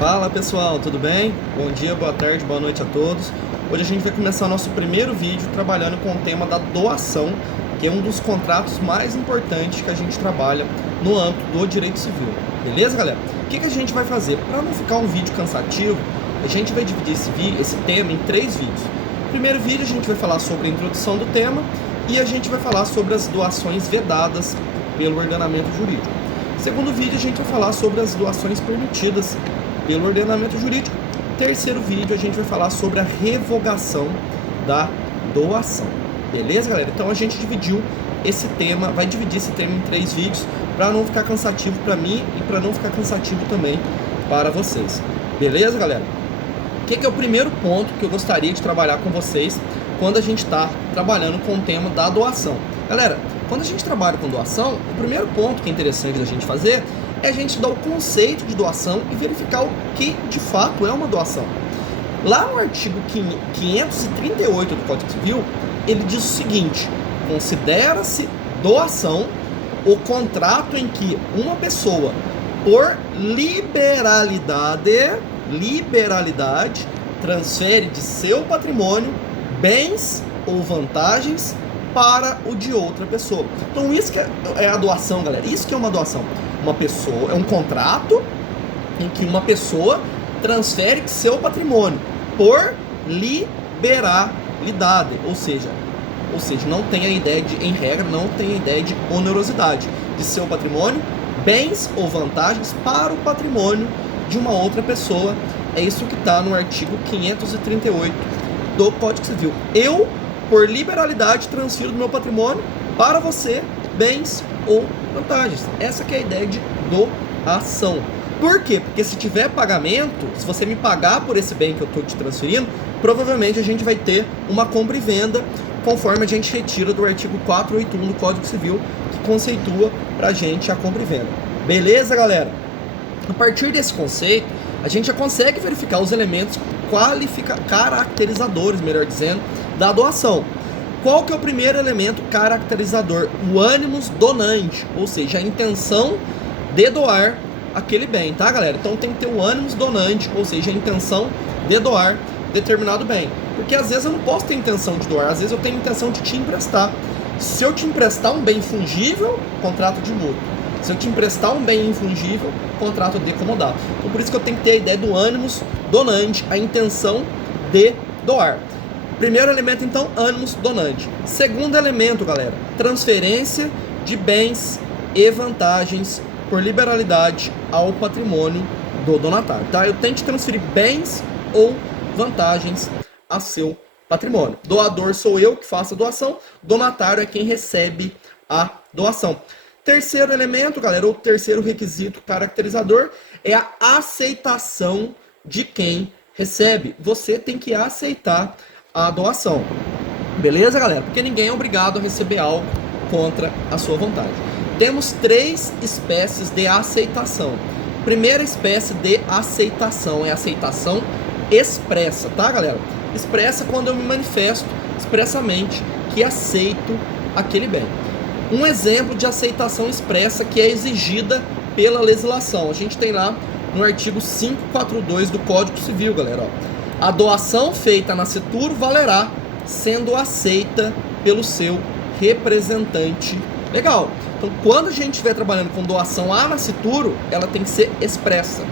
Fala pessoal, tudo bem? Bom dia, boa tarde, boa noite a todos. Hoje a gente vai começar nosso primeiro vídeo trabalhando com o tema da doação, que é um dos contratos mais importantes que a gente trabalha no âmbito do direito civil. Beleza, galera? O que a gente vai fazer? Para não ficar um vídeo cansativo, a gente vai dividir esse tema em 3 vídeos. No primeiro vídeo a gente vai falar sobre a introdução do tema e a gente vai falar sobre as doações vedadas pelo ordenamento jurídico. No segundo vídeo a gente vai falar sobre as doações permitidas pelo ordenamento jurídico. Terceiro vídeo a gente vai falar sobre a revogação da doação. Beleza, galera? Então a gente dividiu esse tema, vai dividir esse tema em 3 vídeos para não ficar cansativo para mim e para não ficar cansativo também para vocês. Beleza, galera? O que é o primeiro ponto que eu gostaria de trabalhar com vocês quando a gente está trabalhando com o tema da doação? Galera, quando a gente trabalha com doação, o primeiro ponto que é interessante da gente fazer é a gente dar o conceito de doação e verificar o que de fato é uma doação. Lá no artigo 538 do Código Civil, ele diz o seguinte: considera-se doação o contrato em que uma pessoa, por liberalidade, transfere de seu patrimônio bens ou vantagens para o de outra pessoa. Então isso que é a doação, galera. Isso que é uma doação. Uma pessoa, é um contrato em que uma pessoa transfere seu patrimônio por liberalidade, ou seja, não tem a ideia de, em regra, não tem a ideia de onerosidade de seu patrimônio, bens ou vantagens para o patrimônio de uma outra pessoa. É isso que está no artigo 538 do Código Civil. Eu, por liberalidade, transfiro do meu patrimônio para você bens ou vantagens. Essa que é a ideia de doação. Por quê? Porque se tiver pagamento, se você me pagar por esse bem que eu estou te transferindo, provavelmente a gente vai ter uma compra e venda, conforme a gente retira do artigo 481 do Código Civil, que conceitua pra gente a compra e venda. Beleza, galera? A partir desse conceito, a gente já consegue verificar os elementos caracterizadores, melhor dizendo, da doação. Qual que é o primeiro elemento caracterizador? O animus donandi, ou seja, a intenção de doar aquele bem, tá, galera? Então tem que ter o animus donandi, ou seja, a intenção de doar determinado bem. Porque às vezes eu não posso ter intenção de doar, às vezes eu tenho intenção de te emprestar. Se eu te emprestar um bem fungível, contrato de mútuo. Se eu te emprestar um bem infungível, contrato de comodato. Então por isso que eu tenho que ter a ideia do animus donandi, a intenção de doar. Primeiro elemento, então, animus donandi. Segundo elemento, galera, transferência de bens e vantagens por liberalidade ao patrimônio do donatário, tá? Eu tenho que transferir bens ou vantagens a seu patrimônio. Doador sou eu que faço a doação, donatário é quem recebe a doação. Terceiro elemento, galera, ou terceiro requisito caracterizador é a aceitação de quem recebe. Você tem que aceitar a doação. Beleza, galera? Porque ninguém é obrigado a receber algo contra a sua vontade. Temos 3 espécies de aceitação. Primeira espécie de aceitação é a aceitação expressa, tá, galera? Expressa quando eu me manifesto expressamente que aceito aquele bem. Um exemplo de aceitação expressa que é exigida pela legislação. A gente tem lá no artigo 542 do Código Civil, galera, ó. A doação feita na nascituro valerá, sendo aceita pelo seu representante legal. Então, quando a gente estiver trabalhando com doação a nascituro, ela tem que ser expressa.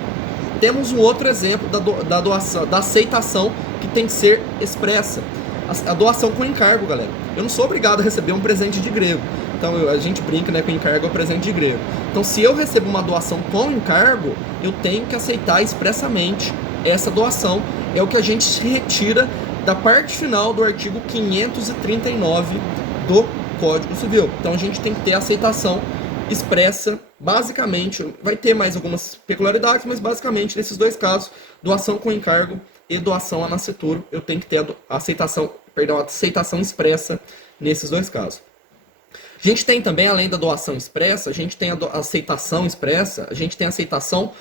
Temos um outro exemplo da doação, da aceitação que tem que ser expressa. A doação com encargo, galera. Eu não sou obrigado a receber um presente de grego. Então, a gente brinca, né, com encargo é o presente de grego. Então, se eu recebo uma doação com encargo, eu tenho que aceitar expressamente essa doação. É o que a gente retira da parte final do artigo 539 do Código Civil. Então a gente tem que ter aceitação expressa, basicamente, vai ter mais algumas peculiaridades, mas basicamente nesses 2 casos, doação com encargo e doação a nascituro, eu tenho que ter a aceitação expressa nesses 2 casos. A gente tem também, além da doação expressa, a gente tem a aceitação expressa, a gente tem a aceitação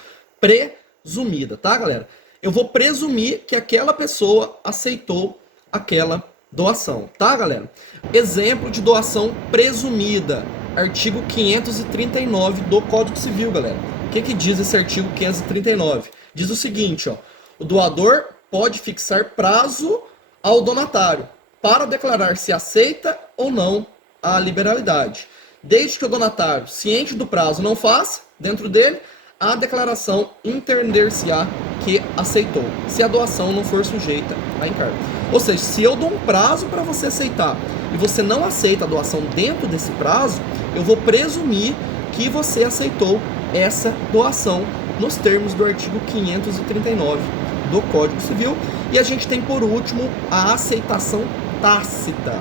presumida, tá, galera? Eu vou presumir que aquela pessoa aceitou aquela doação, tá, galera? Exemplo de doação presumida, artigo 539 do Código Civil, galera. O que diz esse artigo 539? diz o seguinte, ó, o doador pode fixar prazo ao donatário para declarar se aceita ou não a liberalidade. Desde que o donatário, ciente do prazo, não faça, dentro dele, a declaração entender-se-á que aceitou, se a doação não for sujeita a encargo. Ou seja, se eu dou um prazo para você aceitar e você não aceita a doação dentro desse prazo, eu vou presumir que você aceitou essa doação nos termos do artigo 539 do Código Civil. E a gente tem, por último, a aceitação tácita.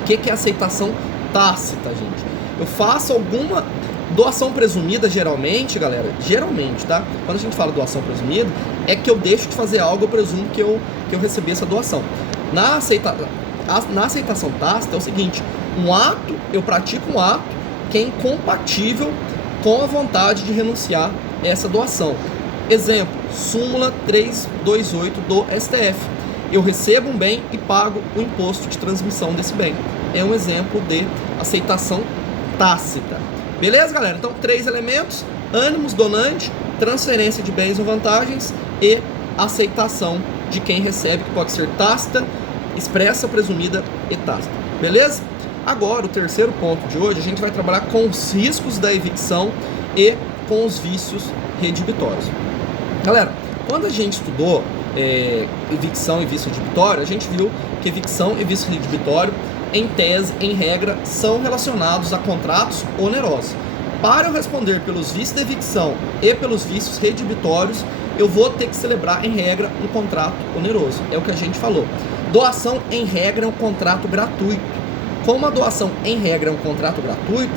O que é aceitação tácita, gente? Eu faço alguma doação presumida, geralmente, galera, geralmente, tá? Quando a gente fala doação presumida, é que eu deixo de fazer algo, eu presumo que eu recebi essa doação. Na aceitação tácita é o seguinte, eu pratico um ato que é incompatível com a vontade de renunciar a essa doação. Exemplo, súmula 328 do STF. Eu recebo um bem e pago o imposto de transmissão desse bem. É um exemplo de aceitação tácita. Beleza, galera? Então, 3 elementos: ânimos donante, transferência de bens ou vantagens e aceitação de quem recebe, que pode ser tácita, expressa, presumida e tácita. Beleza? Agora, o terceiro ponto de hoje, a gente vai trabalhar com os riscos da evicção e com os vícios redibitórios. Galera, quando a gente estudou evicção e vício redibitório, a gente viu que evicção e vício redibitório, em tese, em regra, são relacionados a contratos onerosos. Para eu responder pelos vícios de evicção e pelos vícios redibitórios, eu vou ter que celebrar, em regra, um contrato oneroso. É o que a gente falou. Doação, em regra, é um contrato gratuito. Como a doação, em regra, é um contrato gratuito,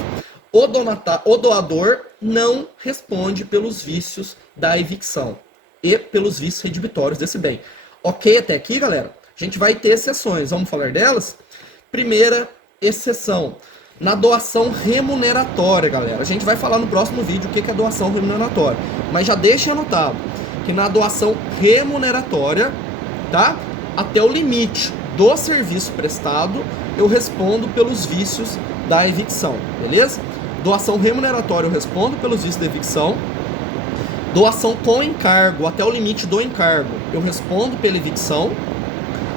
o doador não responde pelos vícios da evicção e pelos vícios redibitórios desse bem. Ok até aqui, galera? A gente vai ter exceções. Vamos falar delas? Primeira exceção, na doação remuneratória, galera. A gente vai falar no próximo vídeo o que é doação remuneratória. Mas já deixa anotado que na doação remuneratória, tá? Até o limite do serviço prestado, eu respondo pelos vícios da evicção, beleza? Doação remuneratória eu respondo pelos vícios da evicção. Doação com encargo, até o limite do encargo, eu respondo pela evicção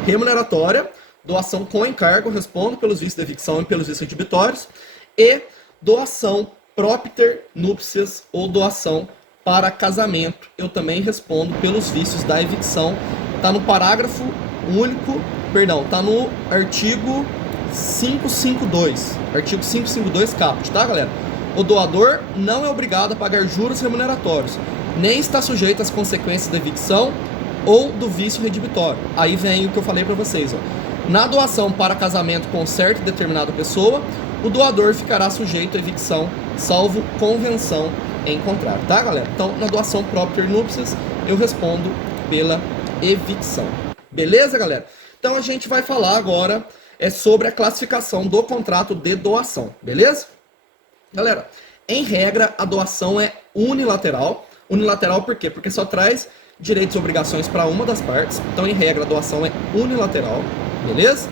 remuneratória. Doação com encargo, eu respondo pelos vícios da evicção e pelos vícios redibitórios. E doação propter núpcias ou doação para casamento, eu também respondo pelos vícios da evicção. Está no parágrafo único, está no artigo 552. Artigo 552 caput, tá, galera? O doador não é obrigado a pagar juros remuneratórios, nem está sujeito às consequências da evicção ou do vício redibitório. Aí vem o que eu falei para vocês, ó. Na doação para casamento com certa e determinada pessoa, o doador ficará sujeito à evicção, salvo convenção em contrário, tá, galera? Então, na doação propter núpcias, eu respondo pela evicção. Beleza, galera? Então, a gente vai falar agora sobre a classificação do contrato de doação, beleza? Galera, em regra, a doação é unilateral. Unilateral por quê? Porque só traz direitos e obrigações para uma das partes. Então, em regra, a doação é unilateral. Beleza?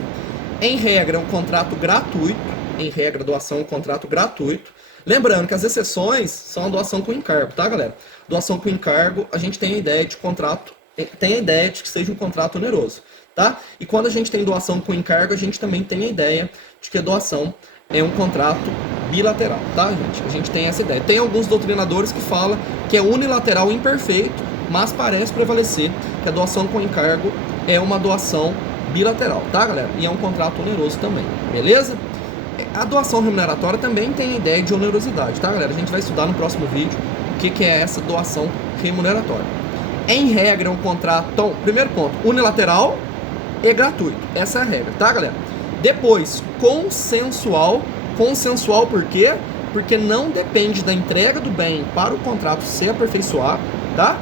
Em regra, é um contrato gratuito. Em regra, a doação é um contrato gratuito. Lembrando que as exceções são a doação com encargo, tá, galera? Doação com encargo, a gente tem a ideia de contrato, tem a ideia de que seja um contrato oneroso, tá? E quando a gente tem doação com encargo, a gente também tem a ideia de que a doação é um contrato bilateral, tá, gente? A gente tem essa ideia. Tem alguns doutrinadores que falam que é unilateral imperfeito, mas parece prevalecer que a doação com encargo é uma doação bilateral, tá, galera? E é um contrato oneroso também, beleza? A doação remuneratória também tem a ideia de onerosidade, tá, galera? A gente vai estudar no próximo vídeo o que é essa doação remuneratória. Em regra, é um contrato... Então, primeiro ponto, unilateral e gratuito. Essa é a regra, tá, galera? Depois, consensual. Consensual por quê? Porque não depende da entrega do bem para o contrato se aperfeiçoar, tá?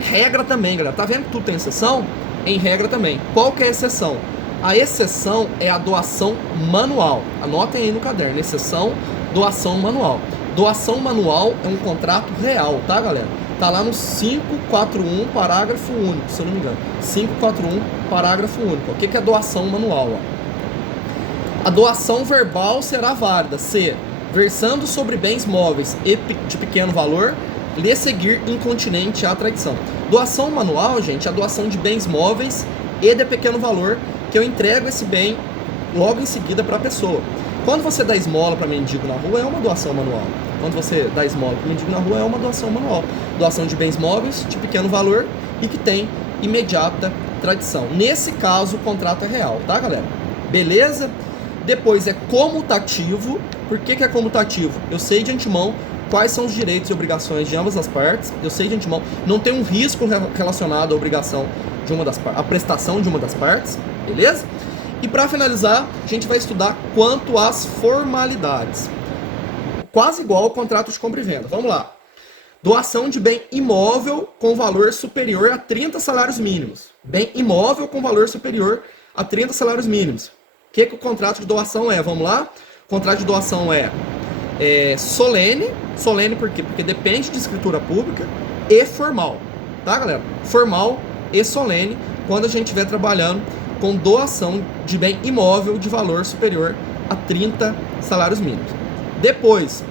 Regra também, galera. Tá vendo que tudo tem exceção? Em regra também. Qual que é a exceção? A exceção é a doação manual. Anotem aí no caderno. Exceção, doação manual. Doação manual é um contrato real, tá, galera? Tá lá no 541, parágrafo único, se eu não me engano. 541, parágrafo único. O que é doação manual? Ó? A doação verbal será válida se, versando sobre bens móveis e de pequeno valor, lhe seguir incontinente à tradição. Doação manual, gente, é a doação de bens móveis e de pequeno valor, que eu entrego esse bem logo em seguida para a pessoa. Quando você dá esmola para mendigo na rua, é uma doação manual. Quando você dá esmola para mendigo na rua, é uma doação manual. Doação de bens móveis de pequeno valor e que tem imediata tradição. Nesse caso, o contrato é real, tá, galera? Beleza? Depois é comutativo. Por que é comutativo? Eu sei de antemão quais são os direitos e obrigações de ambas as partes. Eu sei de antemão, não tem um risco relacionado à obrigação de uma das partes, à prestação de uma das partes, beleza? E para finalizar, a gente vai estudar quanto às formalidades. Quase igual ao contrato de compra e venda. Vamos lá. Doação de bem imóvel com valor superior a 30 salários mínimos. Bem imóvel com valor superior a 30 salários mínimos. O que o contrato de doação é? Vamos lá? O contrato de doação é solene. Solene por quê? Porque depende de escritura pública e formal. Tá, galera? Formal e solene quando a gente estiver trabalhando com doação de bem imóvel de valor superior a 30 salários mínimos. Depois,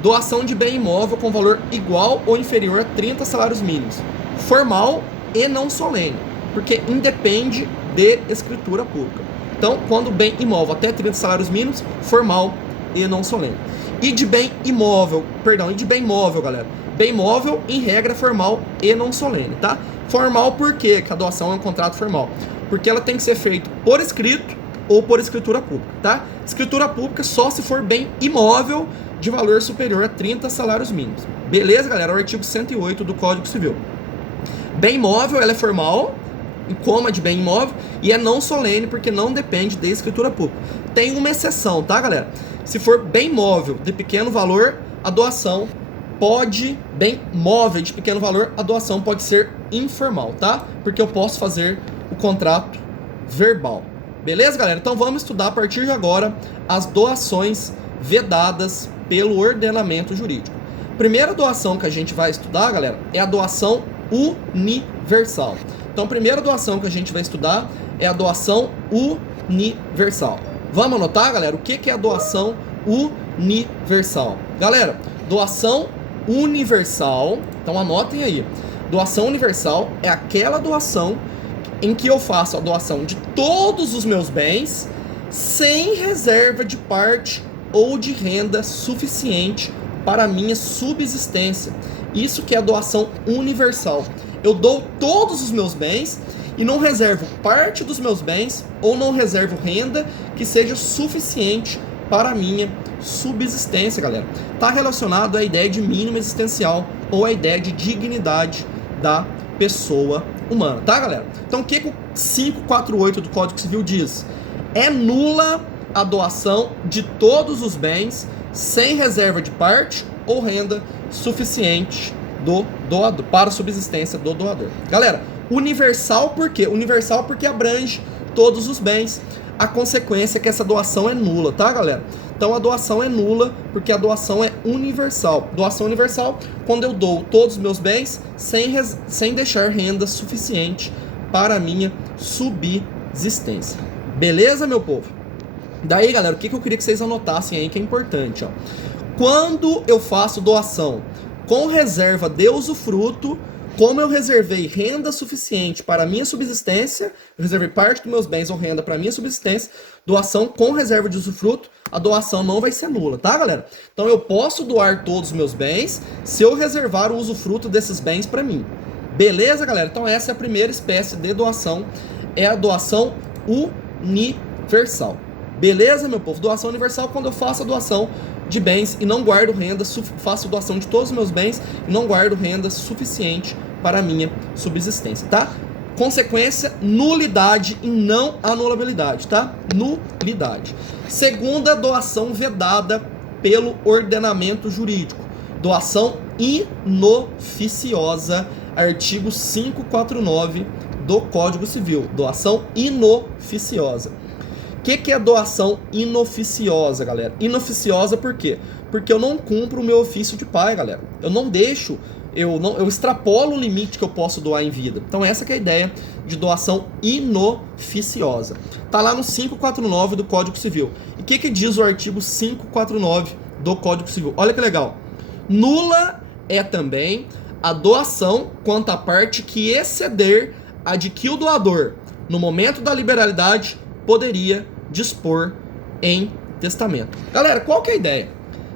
doação de bem imóvel com valor igual ou inferior a 30 salários mínimos. Formal e não solene, porque independe de escritura pública. Então, quando bem imóvel até 30 salários mínimos, formal e não solene. E de bem imóvel, e de bem móvel, galera. Bem móvel, em regra, formal e não solene, tá? Formal por quê? Que a doação é um contrato formal. Porque ela tem que ser feita por escrito ou por escritura pública, tá? Escritura pública só se for bem imóvel de valor superior a 30 salários mínimos. Beleza, galera? O artigo 108 do Código Civil. Bem imóvel, ela é formal, em coma de bem imóvel, e é não solene porque não depende de escritura pública. Tem uma exceção, tá, galera? Se for bem móvel de pequeno valor, a doação pode, bem móvel de pequeno valor, a doação pode ser informal, tá? Porque eu posso fazer o contrato verbal. Beleza, galera? Então vamos estudar a partir de agora as doações vedadas pelo ordenamento jurídico. Primeira doação que a gente vai estudar, galera, é a doação universal. Então, a primeira doação que a gente vai estudar é a doação universal. Vamos anotar, galera, o que é a doação universal? Galera, doação universal, então anotem aí. Doação universal é aquela doação em que eu faço a doação de todos os meus bens sem reserva de parte ou de renda suficiente para a minha subsistência. Isso que é a doação universal. Eu dou todos os meus bens e não reservo parte dos meus bens ou não reservo renda que seja suficiente para a minha subsistência, galera. Está relacionado à ideia de mínimo existencial ou à ideia de dignidade da pessoa humana, tá, galera? Então, o que o 548 do Código Civil diz? É nula a doação de todos os bens sem reserva de parte ou renda suficiente do doador, para a subsistência do doador. Galera, universal por quê? Universal porque abrange todos os bens. A consequência é que essa doação é nula, tá, galera? Então a doação é nula porque a doação é universal. Doação universal quando eu dou todos os meus bens sem deixar renda suficiente para a minha subsistência. Beleza, meu povo? Daí, galera, o que eu queria que vocês anotassem aí que é importante, ó. Quando eu faço doação com reserva de usufruto, como eu reservei renda suficiente para a minha subsistência, eu reservei parte dos meus bens ou renda para a minha subsistência, doação com reserva de usufruto, a doação não vai ser nula, tá, galera? Então eu posso doar todos os meus bens se eu reservar o usufruto desses bens para mim. Beleza, galera? Então essa é a primeira espécie de doação, é a doação universal. Beleza, meu povo? Doação universal quando eu faço a doação de bens e não guardo renda, faço doação de todos os meus bens e não guardo renda suficiente para a minha subsistência, tá? Consequência, nulidade e não anulabilidade, tá? Nulidade. Segunda doação vedada pelo ordenamento jurídico. Doação inoficiosa, artigo 549 do Código Civil. Doação inoficiosa. O que é doação inoficiosa, galera? Inoficiosa por quê? Porque eu não cumpro o meu ofício de pai, galera. Eu não deixo, eu extrapolo o limite que eu posso doar em vida. Então essa que é a ideia de doação inoficiosa. Tá lá no 549 do Código Civil. E o que diz o artigo 549 do Código Civil? Olha que legal. Nula é também a doação quanto à parte que exceder a de que o doador, no momento da liberalidade, poderia dispor em testamento. Galera, qual que é a ideia?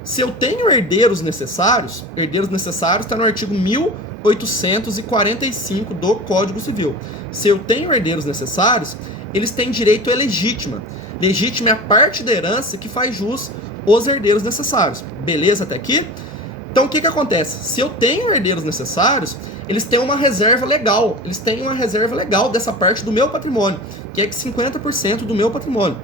Se eu tenho herdeiros necessários está no artigo 1845 do Código Civil. Se eu tenho herdeiros necessários, eles têm direito à legítima. Legítima é a parte da herança que faz jus aos herdeiros necessários. Beleza até aqui? Então o que acontece? Se eu tenho herdeiros necessários, eles têm uma reserva legal. Eles têm uma reserva legal dessa parte do meu patrimônio, que é 50% do meu patrimônio.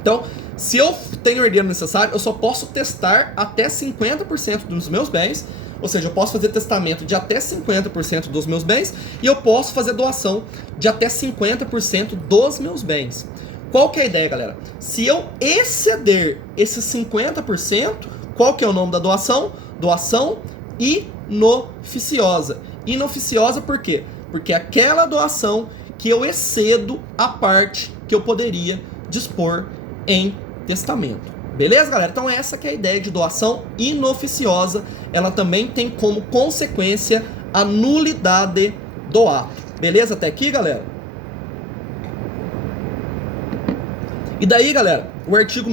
Então, se eu tenho herdeiro necessário, eu só posso testar até 50% dos meus bens, ou seja, eu posso fazer testamento de até 50% dos meus bens e eu posso fazer doação de até 50% dos meus bens. Qual que é a ideia, galera? Se eu exceder esses 50%, qual que é o nome da doação? Doação inoficiosa. Inoficiosa por quê? Porque é aquela doação que eu excedo a parte que eu poderia dispor em testamento. Beleza, galera? Então essa que é a ideia de doação inoficiosa. Ela também tem como consequência a nulidade do ato. Beleza até aqui, galera? E daí, galera, o artigo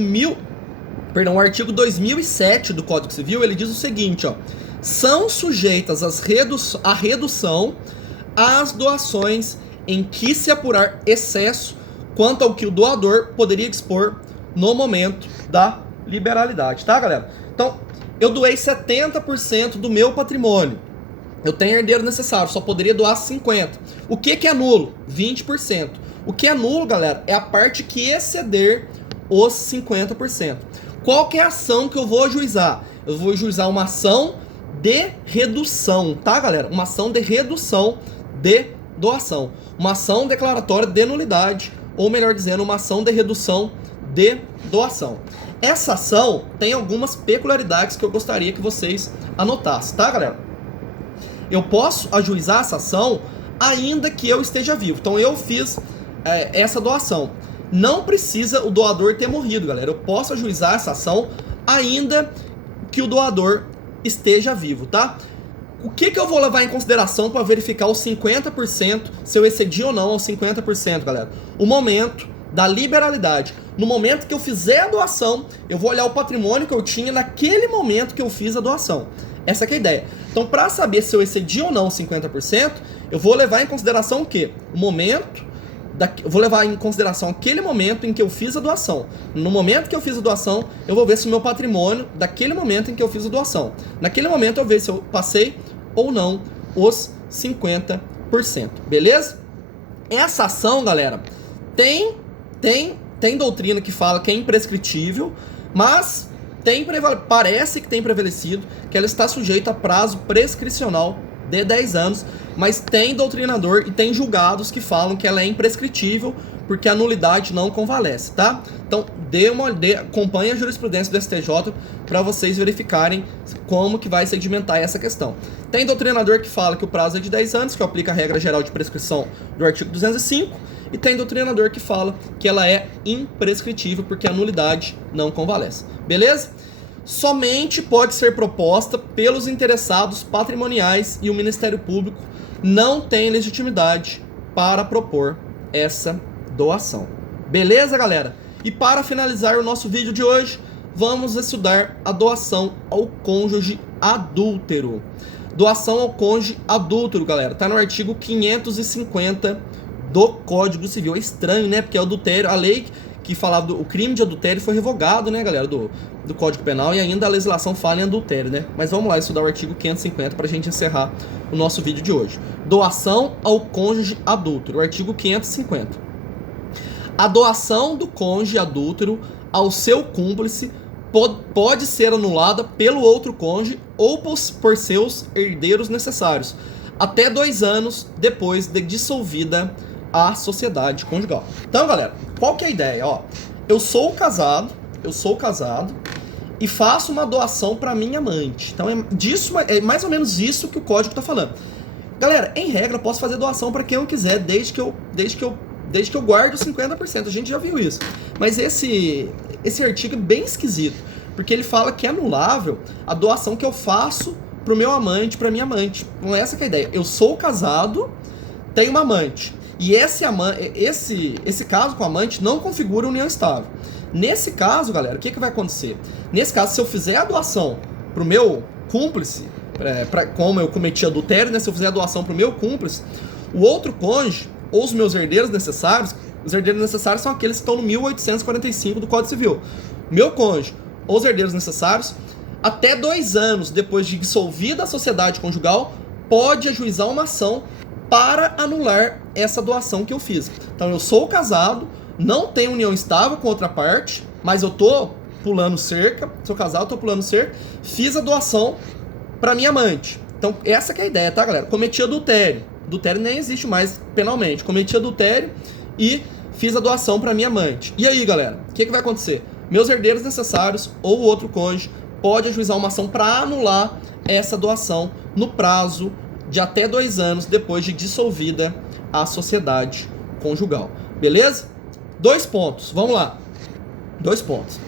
2007 do Código Civil, ele diz o seguinte, ó: são sujeitas à redução as doações em que se apurar excesso quanto ao que o doador poderia dispor no momento da liberalidade, tá, galera? Então, eu doei 70% do meu patrimônio. Eu tenho herdeiro necessário, só poderia doar 50%. O que é nulo? 20%. O que é nulo, galera, é a parte que exceder os 50%. Qual que é a ação que eu vou ajuizar? Eu vou ajuizar uma ação de redução, tá, galera? Uma ação de redução de doação. Uma ação declaratória de nulidade, ou melhor dizendo, uma ação de redução de doação. Essa ação tem algumas peculiaridades que eu gostaria que vocês anotassem, tá, galera? Eu posso ajuizar essa ação ainda que eu esteja vivo. Então eu fiz essa doação. Não precisa o doador ter morrido, galera. Eu posso ajuizar essa ação ainda que o doador esteja vivo, tá? O que eu vou levar em consideração para verificar os 50%, se eu excedi ou não aos 50%, galera? O momento da liberalidade. No momento que eu fizer a doação, eu vou olhar o patrimônio que eu tinha naquele momento que eu fiz a doação. Essa que é a ideia. Então, para saber se eu excedi ou não 50%, eu vou levar em consideração o quê? O momento, eu vou levar em consideração aquele momento em que eu fiz a doação. No momento que eu fiz a doação, eu vou ver se o meu patrimônio, daquele momento em que eu fiz a doação. Naquele momento eu vejo se eu passei ou não os 50%. Beleza? Essa ação, galera, tem doutrina que fala que é imprescritível, mas parece que tem prevalecido que ela está sujeita a prazo prescricional de 10 anos, mas tem doutrinador e tem julgados que falam que ela é imprescritível porque a nulidade não convalesce, tá? Então, acompanhe a jurisprudência do STJ para vocês verificarem como que vai sedimentar essa questão. Tem doutrinador que fala que o prazo é de 10 anos, que aplica a regra geral de prescrição do artigo 205, e tem doutrinador que fala que ela é imprescritível porque a nulidade não convalesce. Beleza? Somente pode ser proposta pelos interessados patrimoniais e o Ministério Público não tem legitimidade para propor essa doação. Beleza, galera? E para finalizar o nosso vídeo de hoje, vamos estudar a doação ao cônjuge adúltero. Doação ao cônjuge adúltero, galera, tá no artigo 550 do Código Civil. É estranho, né? Porque o adultério, a lei que falava o crime de adultério foi revogado, né, galera, do Código Penal, e ainda a legislação fala em adultério, né? Mas vamos lá estudar o artigo 550 para a gente encerrar o nosso vídeo de hoje. Doação ao cônjuge adúltero, o artigo 550. A doação do cônjuge adúltero ao seu cúmplice pode ser anulada pelo outro cônjuge ou por seus herdeiros necessários, até 2 anos depois de dissolvida a sociedade conjugal. Então, galera, qual que é a ideia? Ó, eu sou casado e faço uma doação para minha amante. Então, é mais ou menos isso que o código está falando. Galera, em regra, eu posso fazer doação para quem eu quiser, desde que eu guarde os 50%. A gente já viu isso. Mas esse artigo é bem esquisito, porque ele fala que é anulável a doação que eu faço pro meu amante, pra minha amante. Então essa que é a ideia. Eu sou casado, tenho uma amante. E esse caso com a amante não configura união estável. Nesse caso, galera, o que vai acontecer? Nesse caso, se eu fizer a doação pro meu cúmplice, como eu cometi adultério, né? Se eu fizer a doação pro meu cúmplice, o outro cônjuge, ou os meus herdeiros necessários, os herdeiros necessários são aqueles que estão no 1845 do Código Civil. Meu cônjuge, ou os herdeiros necessários, até 2 anos depois de dissolvida a sociedade conjugal, pode ajuizar uma ação para anular essa doação que eu fiz. Então eu sou casado, não tenho união estável com outra parte, mas eu tô pulando cerca, sou casado, tô pulando cerca, fiz a doação para minha amante. Então essa que é a ideia, tá, galera? Cometi adultério. Adultério nem existe mais penalmente. Cometi adultério e fiz a doação para minha amante. E aí, galera, o que vai acontecer? Meus herdeiros necessários ou o outro cônjuge pode ajuizar uma ação para anular essa doação no prazo de até 2 anos depois de dissolvida a sociedade conjugal. Beleza? 2 pontos. Vamos lá. 2 pontos.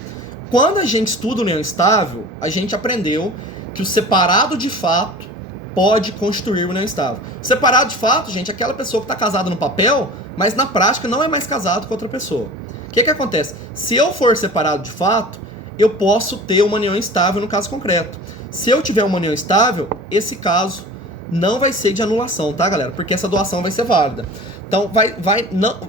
Quando a gente estuda união estável, a gente aprendeu que o separado de fato pode constituir união estável. Separado de fato, gente, é aquela pessoa que está casada no papel, mas na prática não é mais casado com outra pessoa. O que acontece? Se eu for separado de fato, eu posso ter uma união estável no caso concreto. Se eu tiver uma união estável, esse caso não vai ser de anulação, tá, galera? Porque essa doação vai ser válida. Então,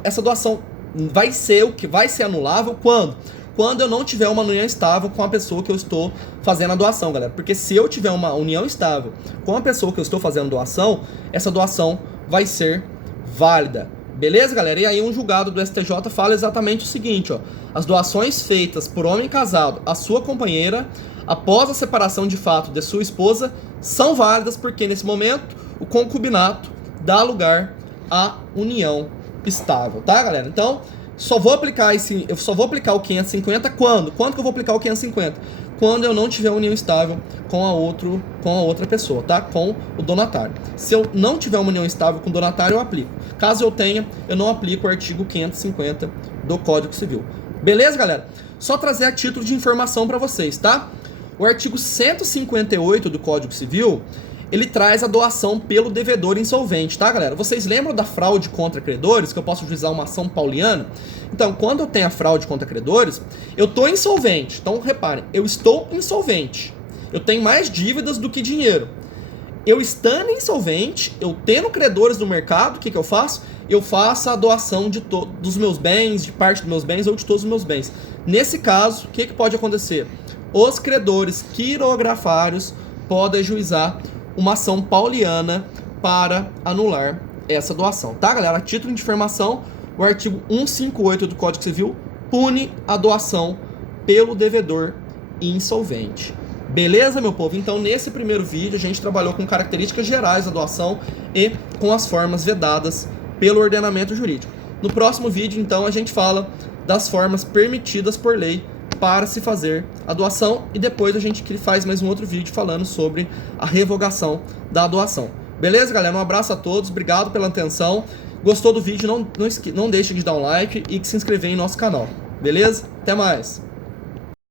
essa doação vai ser o que vai ser anulável quando? Quando eu não tiver uma união estável com a pessoa que eu estou fazendo a doação, galera. Porque se eu tiver uma união estável com a pessoa que eu estou fazendo doação, essa doação vai ser válida. Beleza, galera? E aí um julgado do STJ fala exatamente o seguinte, ó. As doações feitas por homem casado à sua companheira após a separação de fato de sua esposa são válidas porque nesse momento o concubinato dá lugar à união estável, tá, galera? Então, eu só vou aplicar o 550 quando? Quando que eu vou aplicar o 550? Quando eu não tiver união estável com a outra pessoa, tá? Com o donatário. Se eu não tiver uma união estável com o donatário, eu aplico. Caso eu tenha, eu não aplico o artigo 550 do Código Civil. Beleza, galera? Só trazer a título de informação para vocês, tá? O artigo 158 do Código Civil, ele traz a doação pelo devedor insolvente, tá, galera? Vocês lembram da fraude contra credores, que eu posso ajuizar uma ação pauliana? Então, quando eu tenho a fraude contra credores, eu tô insolvente. Então, reparem, eu estou insolvente. Eu tenho mais dívidas do que dinheiro. Eu estando insolvente, eu tendo credores no mercado, o que eu faço? Eu faço a doação dos meus bens, de parte dos meus bens ou de todos os meus bens. Nesse caso, o que pode acontecer? Os credores quirografários podem ajuizar uma ação pauliana para anular essa doação, tá, galera? A título de informação, o artigo 158 do Código Civil pune a doação pelo devedor insolvente. Beleza, meu povo? Então, nesse primeiro vídeo, a gente trabalhou com características gerais da doação e com as formas vedadas pelo ordenamento jurídico. No próximo vídeo, então, a gente fala das formas permitidas por lei para se fazer a doação e depois a gente faz mais um outro vídeo falando sobre a revogação da doação. Beleza, galera? Um abraço a todos, obrigado pela atenção. Gostou do vídeo? Não deixe de dar um like e de se inscrever em nosso canal. Beleza? Até mais!